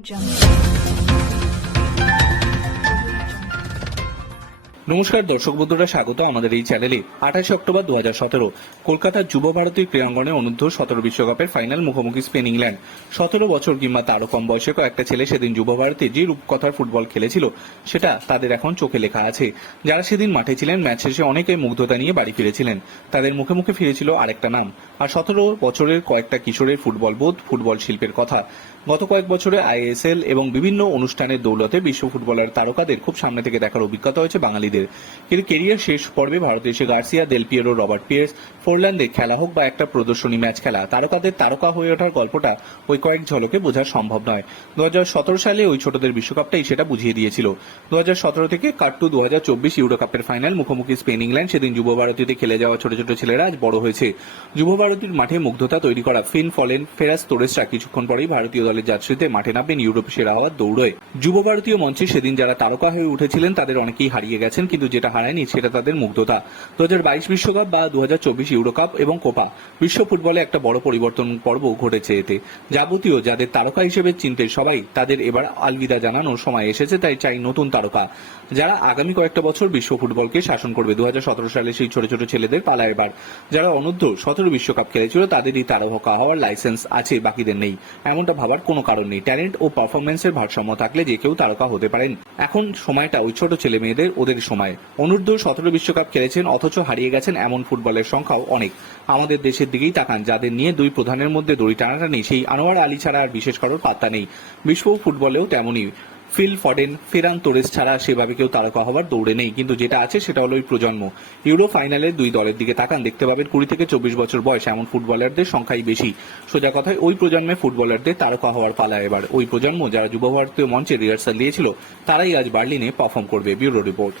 jump. নমস্কার, দর্শক বন্ধুরা, স্বাগত আমাদের এই চ্যানেলে, আঠাশে অক্টোবর দু সতেরো। কলকাতার যুব ভারতী ক্রীড়াঙ্গনে অনূর্ধ্ব সতেরো বিশ্বকাপের ফাইনাল মুখোমুখি স্পেন ইংল্যান্ড। সতেরো বছর কিংবা তারও কম বয়সে কয়েকটা ছেলে সেদিন যুব ভারতে যে রূপকথার ফুটবল খেলেছিল, সেটা তাদের এখন চোখে লেখা আছে। যারা সেদিন মাঠে ছিলেন, ম্যাচ শেষে অনেকে মুগ্ধতা নিয়ে বাড়ি ফিরেছিলেন। তাদের মুখে মুখে ফিরেছিল আরেকটা নাম, আর সতেরো বছরের কয়েকটা কিশোরের ফুটবল বোধ, ফুটবল শিল্পের কথা। গত কয়েক বছরে আইএসএল এবং বিভিন্ন অনুষ্ঠানের দৌলতে বিশ্ব ফুটবলার তারকাদের খুব সামনে থেকে দেখার অভিজ্ঞতা হয়েছে বাঙালিদের। কিন্তু কেরিয়ার শেষ পর্বে ভারতে এসে Garcia, Del Piero, Robert Pires, ফোরল্যান্ডে খেলা হোক বা একটা প্রদর্শনী ম্যাচ খেলা, তারকাদের তারকা হয়ে ওঠার গল্পটা ওই কয়েক ঝলকে বোঝা সম্ভব নয়। দু সালে ওই ছোটদের বিশ্বকাপটাই সেটা বুঝিয়ে দিয়েছিল। দু থেকে কাট্টু দু ইউরো কাপের ফাইনাল, মুখোমুখি স্পেন, ইংল্যান্ড, সেদিন যুব ভারতীতে খেলে যাওয়া ছোট ছোট ছেলেরা আজ বড় হয়েছে। যুব ভারতীর মাঠে মুগ্ধতা তৈরি করা ফিন ফলেন ফেরাস তোরেসরা কিছুক্ষণ পরেই ভারতীয় দলের যাত্রীতে মাঠে নামবেন ইউরোপ সেরা হওয়ার দৌড়ে যুব ভারতীয় মঞ্চে সেদিন যারা তারকা হয়ে উঠেছিলেন, তাদের অনেকেই হারিয়ে গেছেন কিন্তু যেটা হারায়নি সেটা তাদের মুগ্ধতা। দু বিশ্বকাপ বা দু ইউরো কাপ এবং কোপা। বিশ্ব ফুটবলে একটা বড় পরিবর্তন পর্ব ঘটেছে এতে। যাবতীয় যাদের তারকা হিসেবে চিনতে সবাই তাদের এবার আলবিদা জানানোর সময় এসেছে, তাই চাই নতুন তারকা। যারা আগামী কয়েকটা বছর বিশ্ব ফুটবলকে শাসন করবে দু সালে সেই ছোট ছোট ছেলেদের পালা এবার। যারা অনূর্ধ্ব সতেরো বিশ্বকাপ খেলেছিল, তাদেরই তারকা হওয়ার লাইসেন্স আছে, বাকিদের নেই। এমনটা ভাবার কোনো কারণ নেই। ট্যালেন্ট ও পারফরমেন্সের ভারসাম্য থাকলে যে কেউ তারকা হতে পারেন। এখন সময়টা ওই ছোট ছেলে মেয়েদের, ওদের সময়। অনূর্ধ্ব সতেরো বিশ্বকাপ খেলেছেন, অথচ হারিয়ে গেছেন এমন ফুটবলের সংখ্যাও অনেক। আমাদের দেশের দিকেই তাকান, যাদের নিয়ে দুই প্রধানের মধ্যে দড়ি টানাটানি, সেই আনোয়ার আলী ছাড়া আর বিশেষ কারোর পাত্তা নেই। বিশ্ব ফুটবলেও তেমনই। ফিল ফডেন, ফেরান তোরেস ছাড়া সেভাবে কেউ তারকা হওয়ার দৌড়ে নেই, কিন্তু যেটা আছে সেটা হলো ওই প্রজন্ম। ইউরো ফাইনালের দুই দলের দিকে তাকান, দেখতে পাবেন কুড়ি থেকে চব্বিশ বছর বয়স এমন ফুটবলারদের সংখ্যাই বেশি। সোজা কথায়, ওই প্রজন্মে ফুটবলারদের তারকা হওয়ার পালা এবার। ওই প্রজন্ম যারা যুব ভারতীয় মঞ্চে রিহার্সাল দিয়েছিল, তারাই আজ বার্লিনে পারফর্ম করবে, ব্যুরো রিপোর্ট।